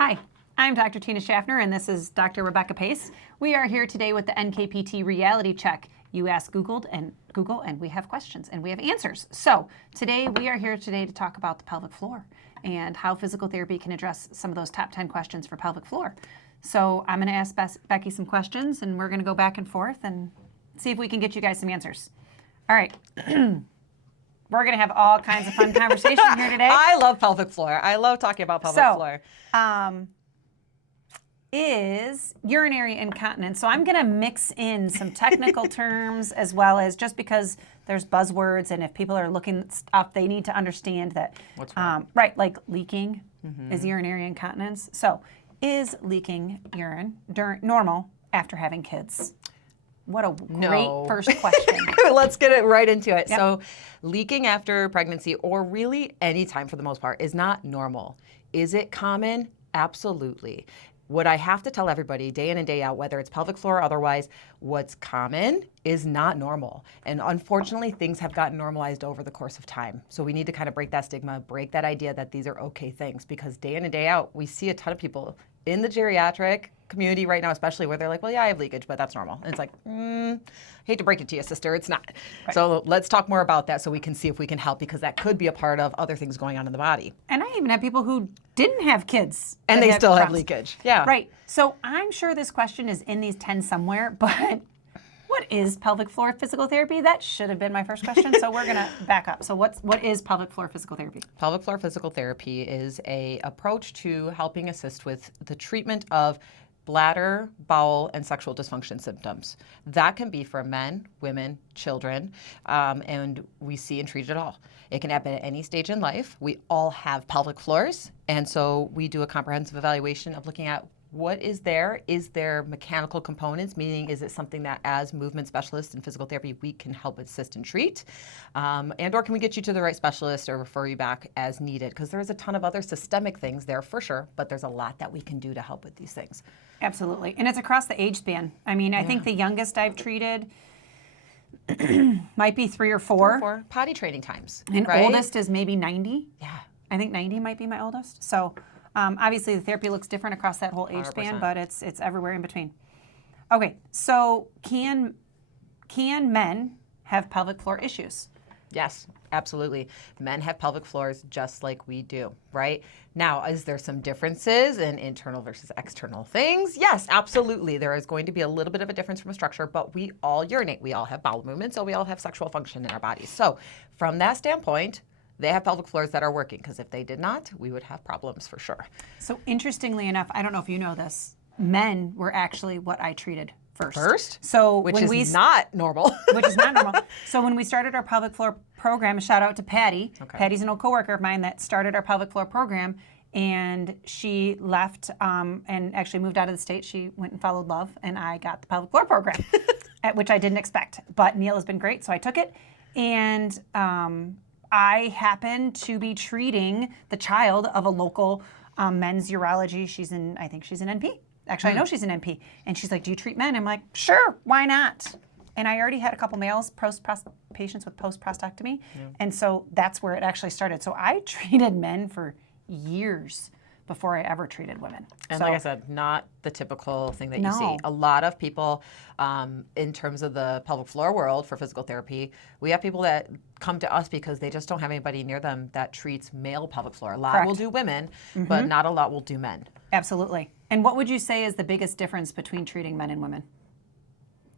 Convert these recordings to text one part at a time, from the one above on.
Hi, I'm Dr. Tina Schaffner, and this is Dr. Rebecca Pace. We are here today with the NKPT reality check. You ask Google, and we have questions, and we have answers. So today, we are here today to talk about the pelvic floor and how physical therapy can address some of those top 10 questions for pelvic floor. So I'm going to ask Becky some questions, and we're going to go back and forth and see if we can get you guys some answers. All right. We're going to have all kinds of fun conversation here today. I love pelvic floor. I love talking about pelvic floor. Is urinary incontinence. So I'm going to mix in some technical terms as well as just because there's buzzwords, and if people are looking up, they need to understand that. What's wrong? Right, like leaking is urinary incontinence. So is leaking urine normal after having kids? What a great first question. Let's get it right into it. Yep. So leaking after pregnancy, or really any time for the most part, is not normal. Is it common? Absolutely. What I have to tell everybody day in and day out, whether it's pelvic floor or otherwise, what's common is not normal. And unfortunately, things have gotten normalized over the course of time. So we need to kind of break that stigma, break that idea that these are okay things, because day in and day out, we see a ton of people in the geriatric community right now, especially where they're like, well, yeah, I have leakage, but that's normal. And it's like, hate to break it to you, sister, it's not. Right. So let's talk more about that so we can see if we can help, because that could be a part of other things going on in the body. And I even have people who didn't have kids. And they still have problems. leakage. Yeah. Right. So I'm sure this question is in these 10 somewhere, but what is pelvic floor physical therapy? That should have been my first question. So we're going to back up. So what is pelvic floor physical therapy? Pelvic floor physical therapy is an approach to helping assist with the treatment of bladder, bowel, and sexual dysfunction symptoms. That can be for men, women, children, and we see and treat it all. It can happen at any stage in life. We all have pelvic floors, and so we do a comprehensive evaluation of looking at what is there. Is there mechanical components, meaning is it something that as movement specialists in physical therapy we can help assist and treat? And or can we get you to the right specialist or refer you back as needed? Because there's a ton of other systemic things there for sure, but there's a lot that we can do to help with these things. Absolutely. And it's across the age span. I mean, I think the youngest I've treated might be 3 or 4. 4 potty training times. And right? oldest is maybe 90. Yeah. I think 90 might be my oldest. So obviously the therapy looks different across that whole age 100%. span, but it's everywhere in between. Okay, so can men have pelvic floor issues? Yes, absolutely. Men have pelvic floors just like we do, right? Now, is there some differences in internal versus external things? Yes, absolutely. There is going to be a little bit of a difference from a structure, but we all urinate. We all have bowel movement, so we all have sexual function in our bodies. So from that standpoint, they have pelvic floors that are working, because if they did not, we would have problems for sure. So interestingly enough, I don't know if you know this, men were actually what I treated first. So which is not normal. Which is not normal. So when we started our pelvic floor program, a shout out to Patty. Okay. Patty's an old coworker of mine that started our pelvic floor program, and she left and actually moved out of the state. She went and followed love, and I got the pelvic floor program, which I didn't expect. But Neil has been great, so I took it. And I happened to be treating the child of a local men's urology. I think she's an NP. Actually, I know she's an NP. And she's like, do you treat men? I'm like, sure, why not? And I already had a couple males, patients with post-prostatectomy. Yeah. And so that's where it actually started. So I treated men for years before I ever treated women. And so, like I said, not the typical thing that you No. see. A lot of people, in terms of the pelvic floor world for physical therapy, we have people that come to us because they just don't have anybody near them that treats male pelvic floor. A lot Correct. will do women, but not a lot will do men. Absolutely. And what would you say is the biggest difference between treating men and women?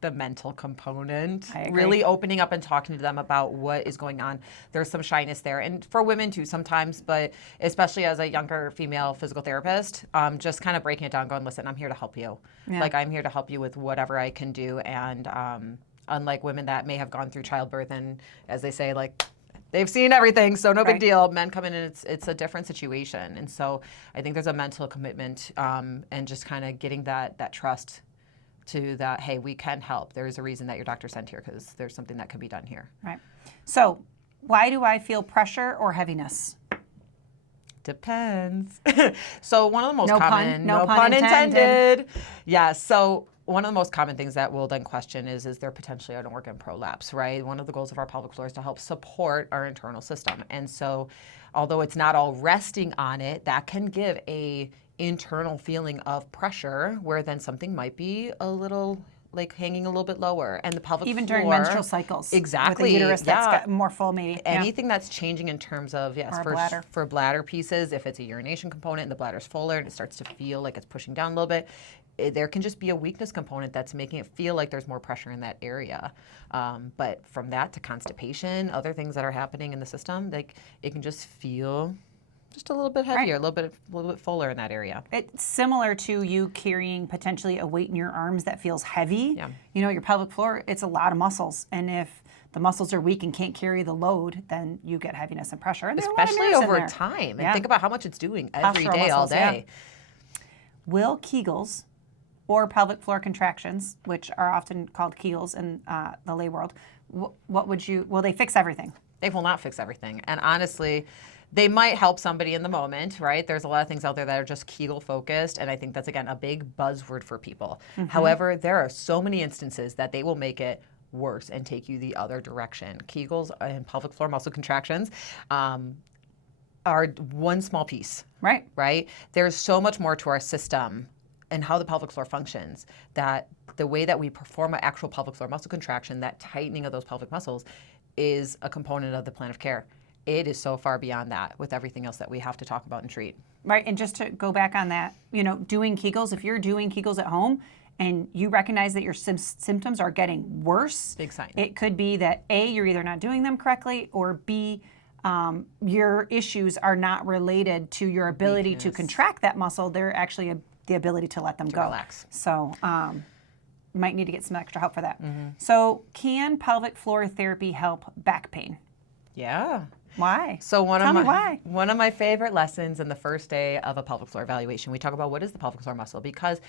The mental component, I agree. really opening up and talking to them about what is going on. There's some shyness there, and for women too sometimes, but especially as a younger female physical therapist, just kind of breaking it down, going, listen, I'm here to help you. Yeah. Like, I'm here to help you with whatever I can do. And unlike women that may have gone through childbirth and, as they say, like, they've seen everything, so no big deal. Men come in and it's a different situation. And so I think there's a mental commitment and just kind of getting that trust to that, hey, we can help. There's a reason that your doctor sent here, because there's something that can be done here. Right. So why do I feel pressure or heaviness? Depends. So one of the most No common, pun, no pun intended. Yeah, so one of the most common things that we'll then question is there potentially an organ prolapse, right? One of the goals of our pelvic floor is to help support our internal system. And so although it's not all resting on it, that can give a internal feeling of pressure where then something might be a little like hanging a little bit lower. And the pelvic Even floor, during menstrual cycles. exactly, With a uterus that's yeah. got more full maybe. Anything that's changing in terms of, yes, Or a bladder. for bladder pieces, if it's a urination component and the bladder's fuller and it starts to feel like it's pushing down a little bit, there can just be a weakness component that's making it feel like there's more pressure in that area. But from that to constipation, other things that are happening in the system, like it can just feel just a little bit heavier, Right. a little bit fuller in that area. It's similar to you carrying potentially a weight in your arms that feels heavy. Yeah. You know, your pelvic floor, it's a lot of muscles. And if the muscles are weak and can't carry the load, then you get heaviness and pressure. And there are a lot of Especially nerves in over there. time. And Yeah. think about how much it's doing every Postural day, all muscles, yeah. day. Will Kegels or pelvic floor contractions, which are often called Kegels in the lay world, will they fix everything? They will not fix everything. And honestly, they might help somebody in the moment, right? There's a lot of things out there that are just Kegel focused. And I think that's, again, a big buzzword for people. However, there are so many instances that they will make it worse and take you the other direction. Kegels and pelvic floor muscle contractions are one small piece, Right. right? There's so much more to our system and how the pelvic floor functions that the way that we perform an actual pelvic floor muscle contraction, that tightening of those pelvic muscles, is a component of the plan of care. It is so far beyond that with everything else that we have to talk about and treat. Right. And just to go back on that, you know, doing Kegels, if you're doing Kegels at home and you recognize that your symptoms are getting worse, Big sign. it could be that A, you're either not doing them correctly, or B, your issues are not related to your ability to Weakness. contract that muscle. They're actually the ability to let them go. Relax. So you might need to get some extra help for that. So can pelvic floor therapy help back pain? Yeah. Why? So Tell me why. one of my favorite lessons in the first day of a pelvic floor evaluation, we talk about what is the pelvic floor muscle, because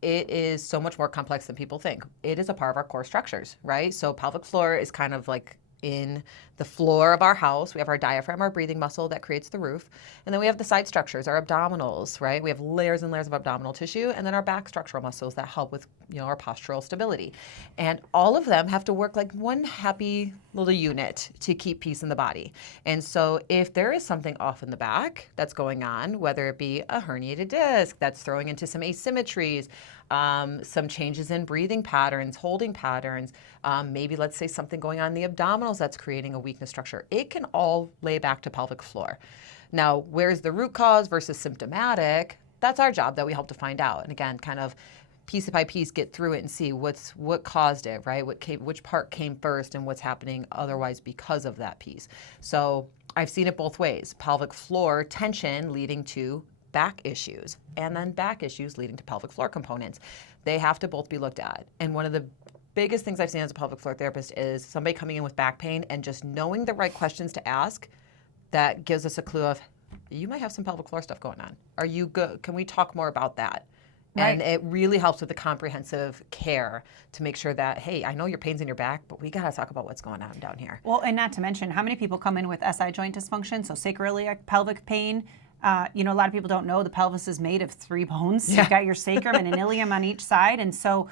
it is so much more complex than people think. It is a part of our core structures, right? So pelvic floor is kind of like in the floor of our house. We have our diaphragm, our breathing muscle that creates the roof. And then we have the side structures, our abdominals, right? We have layers and layers of abdominal tissue, and then our back structural muscles that help with, our postural stability. And all of them have to work like one happy little unit to keep peace in the body. And so if there is something off in the back that's going on, whether it be a herniated disc that's throwing into some asymmetries, some changes in breathing patterns, holding patterns, maybe let's say something going on in the abdominals that's creating a weakness structure, it can all lay back to pelvic floor. Now, where's the root cause versus symptomatic? That's our job that we help to find out. And again, kind of piece by piece, get through it and see what caused it, right? Which part came first and what's happening otherwise because of that piece. So I've seen it both ways. Pelvic floor tension leading to back issues, and then back issues leading to pelvic floor components. They have to both be looked at. And one of the biggest things I've seen as a pelvic floor therapist is somebody coming in with back pain and just knowing the right questions to ask that gives us a clue of, you might have some pelvic floor stuff going on. Are you good? Can we talk more about that? Right. And it really helps with the comprehensive care to make sure that, hey, I know your pain's in your back, but we got to talk about what's going on down here. Well, and not to mention, how many people come in with SI joint dysfunction, so sacroiliac pelvic pain? A lot of people don't know the pelvis is made of 3 bones. Yeah. You've got your sacrum and an ilium on each side. And so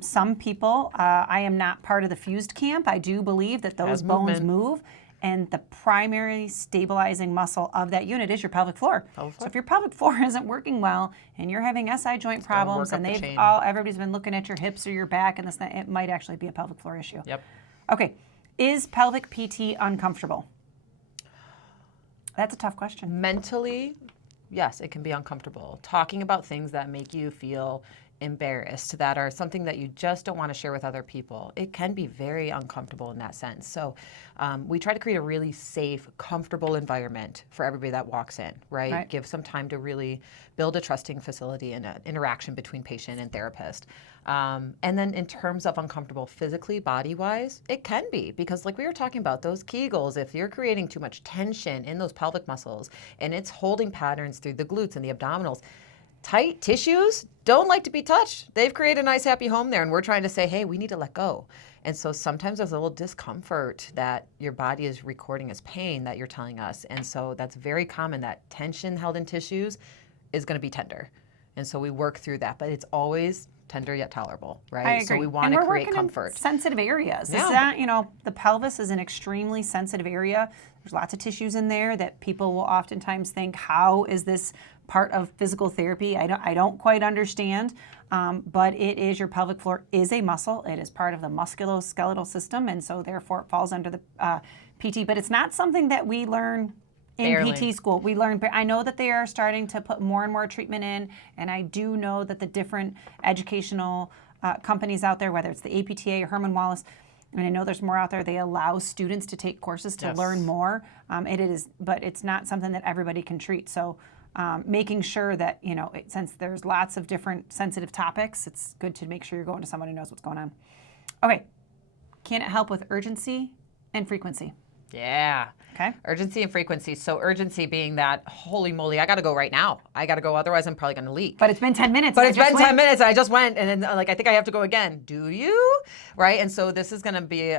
some people, I am not part of the fused camp. I do believe that those Has bones movement. move. And the primary stabilizing muscle of that unit is your pelvic floor. Pelvic floor. So if your pelvic floor isn't working well and you're having SI joint gonna problems work and up the chain. everybody's been looking at your hips or your back and this, it might actually be a pelvic floor issue. Yep. Okay, is pelvic PT uncomfortable? That's a tough question. Mentally, yes, it can be uncomfortable. Talking about things that make you feel embarrassed, that are something that you just don't want to share with other people, it can be very uncomfortable in that sense. So we try to create a really safe, comfortable environment for everybody that walks in, right? Give some time to really build a trusting facility and an interaction between patient and therapist. And then in terms of uncomfortable physically, body-wise, it can be, because like we were talking about, those Kegels, if you're creating too much tension in those pelvic muscles and it's holding patterns through the glutes and the abdominals, tight tissues don't like to be touched. They've created a nice, happy home there, and we're trying to say, hey, we need to let go. And so sometimes there's a little discomfort that your body is recording as pain that you're telling us. And so that's very common, that tension held in tissues is going to be tender. And so we work through that, but it's always tender yet tolerable, right? I agree. So we want and to we're create working comfort. in sensitive areas. Yeah. Is that, the pelvis is an extremely sensitive area. There's lots of tissues in there that people will oftentimes think, how is this part of physical therapy? I don't quite understand. But it is, your pelvic floor is a muscle. It is part of the musculoskeletal system, and so therefore it falls under the PT. But it's not something that we learn in Barely. PT school. I know that they are starting to put more and more treatment in, and I do know that the different educational companies out there, whether it's the APTA or Herman Wallace, and I know there's more out there, they allow students to take courses to learn more. But it's not something that everybody can treat. So making sure that, since there's lots of different sensitive topics, it's good to make sure you're going to someone who knows what's going on. Okay. Can it help with urgency and frequency? Yeah. Okay. Urgency and frequency. So urgency being that, holy moly, I got to go right now. I got to go, otherwise I'm probably going to leak. But it's been 10 minutes. But it's been 10 minutes and I just went, and then I think I have to go again. Do you? Right? And so this is going to be,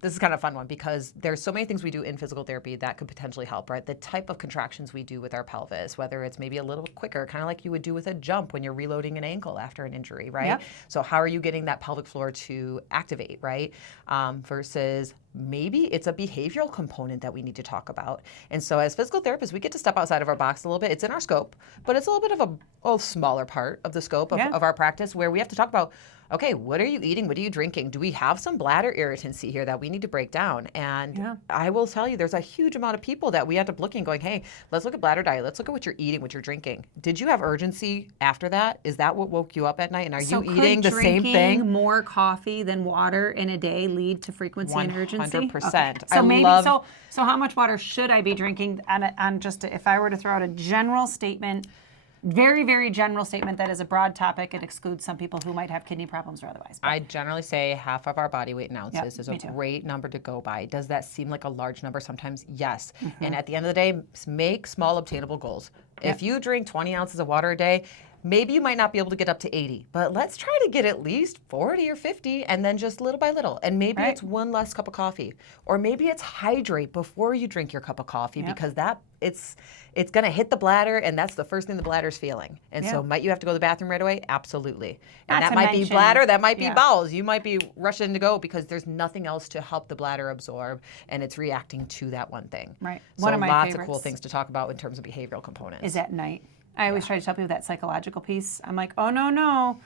this is kind of a fun one, because there's so many things we do in physical therapy that could potentially help, right? The type of contractions we do with our pelvis, whether it's maybe a little quicker, kind of like you would do with a jump when you're reloading an ankle after an injury, right? Yep. So how are you getting that pelvic floor to activate, right? Versus maybe it's a behavioral component that we need to talk about. And so as physical therapists, we get to step outside of our box a little bit. It's in our scope, but it's a little bit of a smaller part of the scope of our practice, where we have to talk about, okay, what are you eating? What are you drinking? Do we have some bladder irritancy here that we need to break down? And I will tell you, there's a huge amount of people that we end up looking, going, hey, let's look at bladder diet. Let's look at what you're eating, what you're drinking. Did you have urgency after that? Is that what woke you up at night? And are you eating the same thing? Drinking more coffee than water in a day lead to frequency and urgency? 100%. Okay. So so how much water should I be drinking on just if I were to throw out a general statement, very, very general statement that is a broad topic, it excludes some people who might have kidney problems or otherwise. I generally say half of our body weight in ounces is a me too. great number to go by. Does that seem like a large number sometimes? Yes. And at the end of the day, make small obtainable goals. If you drink 20 ounces of water a day, maybe you might not be able to get up to 80, but let's try to get at least 40 or 50, and then just little by little. And maybe it's one less cup of coffee, or maybe it's hydrate before you drink your cup of coffee, because it's going to hit the bladder, and that's the first thing the bladder's feeling. And so might you have to go to the bathroom right away? Absolutely. And that might be bladder, that might be bowels. You might be rushing to go because there's nothing else to help the bladder absorb, and it's reacting to that one thing. Right. So One of my lots favorites of cool things to talk about in terms of behavioral components. is at night. I always try to tell people that psychological piece. I'm like, oh, no.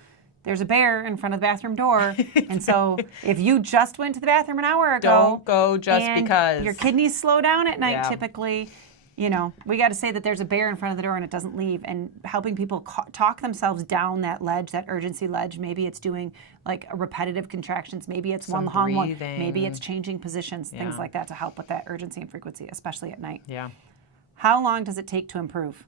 There's a bear in front of the bathroom door. And so if you just went to the bathroom an hour ago. Don't go just and because. Your kidneys slow down at night typically. We got to say that there's a bear in front of the door and it doesn't leave, and helping people talk themselves down that ledge, that urgency ledge. Maybe it's doing like repetitive contractions. Maybe it's one long one. Maybe it's changing positions, things like that to help with that urgency and frequency, especially at night. Yeah. How long does it take to improve?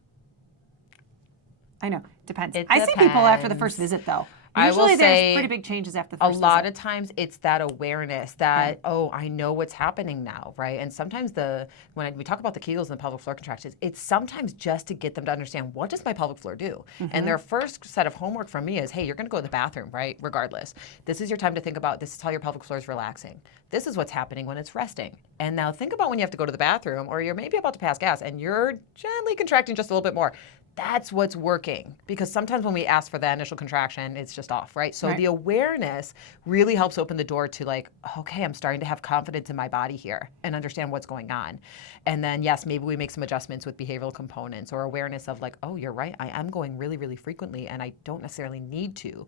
I know, depends. It I see people after the depends. first visit, though. I will Usually there's say pretty big changes after the A first lot visit. of times it's that awareness that, oh, I know what's happening now, right? And sometimes when we talk about the Kegels and the pelvic floor contractions, it's sometimes just to get them to understand, what does my pelvic floor do? And their first set of homework from me is, hey, you're going to go to the bathroom, right? Regardless. This is your time to think about, this is how your pelvic floor is relaxing. This is what's happening when it's resting. And now think about when you have to go to the bathroom, or you're maybe about to pass gas and you're gently contracting just a little bit more. That's what's working, because sometimes when we ask for that initial contraction, it's just off, right? So the awareness really helps open the door to like, okay, I'm starting to have confidence in my body here and understand what's going on. And then, yes, maybe we make some adjustments with behavioral components or awareness of like, oh, you're right, I am going really, really frequently and I don't necessarily need to.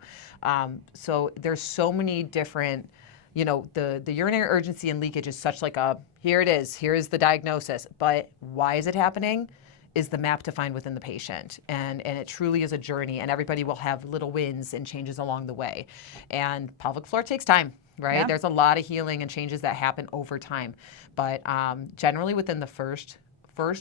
So there's so many different, the urinary urgency and leakage is such like here it is, here's the diagnosis, but why is it happening? Is the map to find within the patient. And it truly is a journey, and everybody will have little wins and changes along the way. And pelvic floor takes time, right? Yeah. There's a lot of healing and changes that happen over time. But generally within the first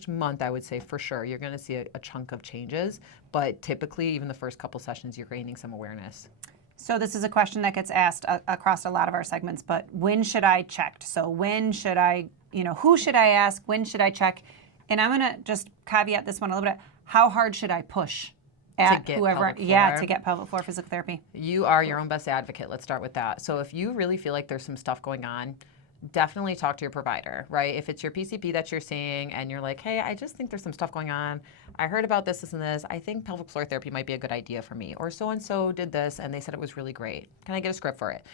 month, I would say for sure, you're gonna see a chunk of changes. But typically, even the first couple sessions, you're gaining some awareness. So this is a question that gets asked across a lot of our segments, but when should I check? So when should I, who should I ask? When should I check? And I'm going to just caveat this one a little bit. How hard should I push at whoever? To get pelvic floor physical therapy. You are your own best advocate. Let's start with that. So if you really feel like there's some stuff going on, definitely talk to your provider, right? If it's your PCP that you're seeing and you're like, hey, I just think there's some stuff going on. I heard about this, this, and this. I think pelvic floor therapy might be a good idea for me. Or so-and-so did this and they said it was really great. Can I get a script for it?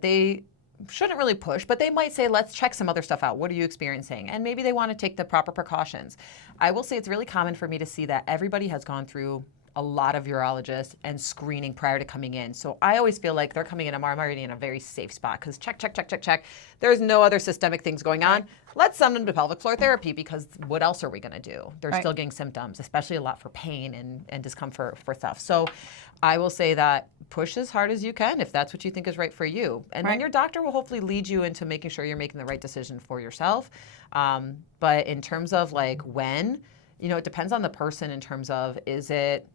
They shouldn't really push, but they might say, let's check some other stuff out. What are you experiencing? And maybe they want to take the proper precautions. I will say it's really common for me to see that everybody has gone through a lot of urologists and screening prior to coming in. So I always feel like they're coming in, I'm already in a very safe spot because check. There's no other systemic things going on. Let's send them to pelvic floor therapy because what else are we going to do? They're still getting symptoms, especially a lot for pain and discomfort for stuff. So I will say that push as hard as you can if that's what you think is right for you. And then your doctor will hopefully lead you into making sure you're making the right decision for yourself. But in terms of like when, it depends on the person in terms of is it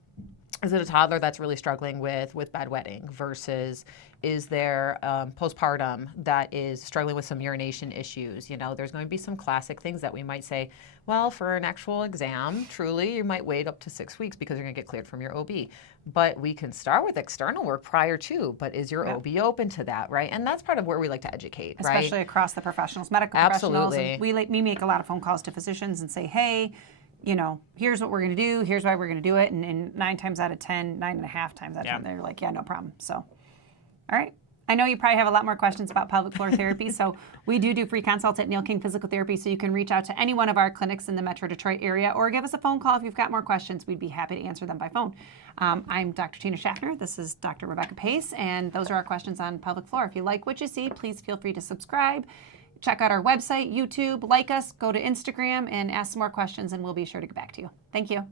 a toddler that's really struggling with bedwetting versus is there postpartum that is struggling with some urination issues? There's going to be some classic things that we might say, well, for an actual exam, truly, you might wait up to 6 weeks because you're going to get cleared from your OB. But we can start with external work prior to, but is your OB open to that, right? And that's part of where we like to educate, right? Especially across the professionals, medical professionals. And we make a lot of phone calls to physicians and say, hey, here's what we're going to do. Here's why we're going to do it. And 9 times out of 10, 9.5 times out of 10, they're like, yeah, no problem. So, all right. I know you probably have a lot more questions about pelvic floor therapy. So we do free consults at Neil King Physical Therapy. So you can reach out to any one of our clinics in the Metro Detroit area or give us a phone call if you've got more questions. We'd be happy to answer them by phone. I'm Dr. Tina Schaffner. This is Dr. Rebecca Pace. And those are our questions on pelvic floor. If you like what you see, please feel free to subscribe. Check out our website, YouTube, like us, go to Instagram, and ask some more questions, and we'll be sure to get back to you. Thank you.